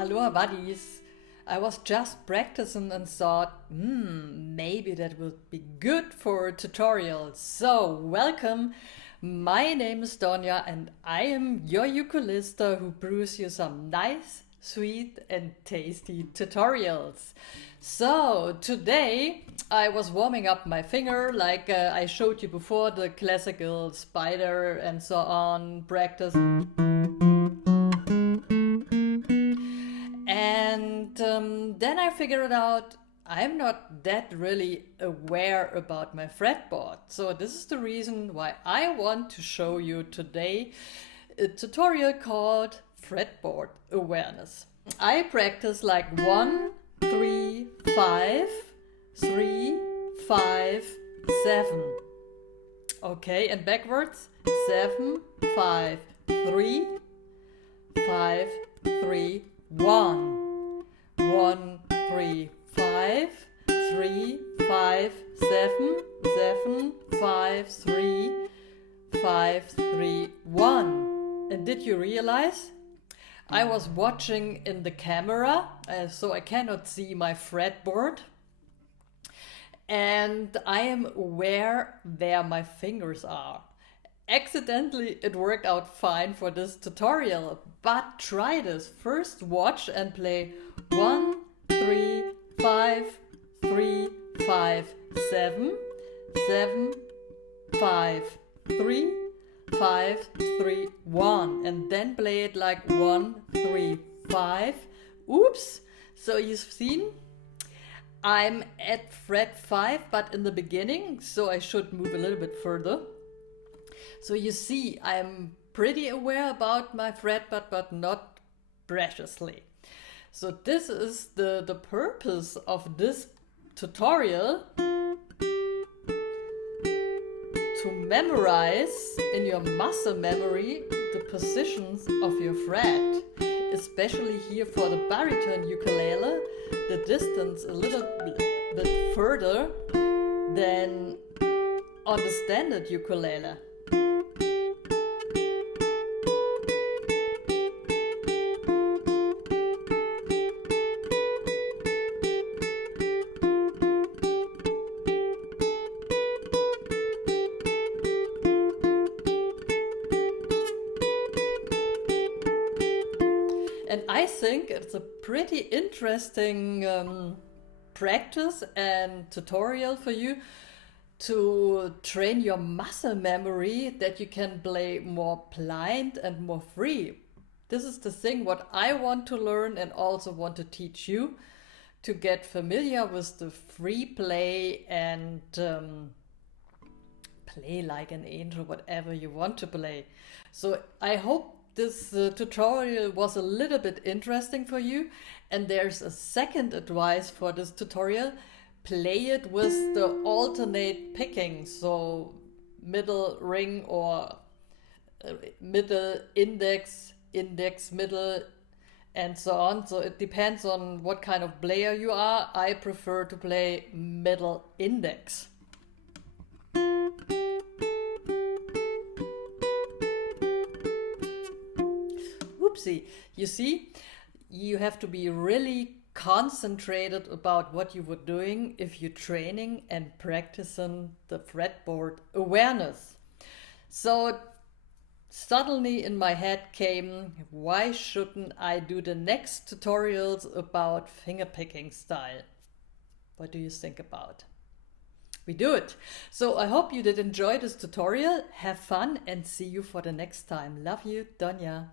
Aloha buddies! I was just practicing and thought, maybe that would be good for a tutorial. So, welcome! My name is Doña and I am your ukulista who brews you some nice, sweet and tasty tutorials. So, today I was warming up my finger like I showed you before, the classical spider and so on practice. And then I figured out I'm not that really aware about my fretboard. So this is the reason why I want to show you today a tutorial called Fretboard Awareness. I practice like 1, 3, 5, 3, 5, 7. Okay, and backwards 7, 5, 3, 5, 3, 1, 1, 3, 5, 3, 5, 7, 7, 5, 3, 5, 3, 1. And did you realize? I was watching in the camera, so I cannot see my fretboard. And I am aware where my fingers are. Accidentally, it worked out fine for this tutorial, but try this. First watch and play 1, 3, 5, 3, 5, 7, 7, 5, 3, 5, 3, 1. And then play it like 1, 3, 5. Oops! So you've seen? I'm at fret 5, but in the beginning, so I should move a little bit further. So you see, I'm pretty aware about my fretboard, but not preciously. So this is the purpose of this tutorial, to memorize in your muscle memory the positions of your fret. Especially here for the baritone ukulele, the distance a little bit further than on the standard ukulele. And I think it's a pretty interesting practice and tutorial for you to train your muscle memory that you can play more blind and more free. This is the thing what I want to learn and also want to teach you to get familiar with the free play and play like an angel, whatever you want to play. So I hope this tutorial was a little bit interesting for you, and there's a second advice for this tutorial. Play it with the alternate picking, so middle ring or middle index, index middle and so on. So it depends on what kind of player you are. I prefer to play middle index. Oopsie. You see, you have to be really concentrated about what you were doing if you're training and practicing the fretboard awareness. So suddenly in my head came, why shouldn't I do the next tutorials about fingerpicking style? What do you think about? We do it. So I hope you did enjoy this tutorial. Have fun and see you for the next time. Love you, Doña.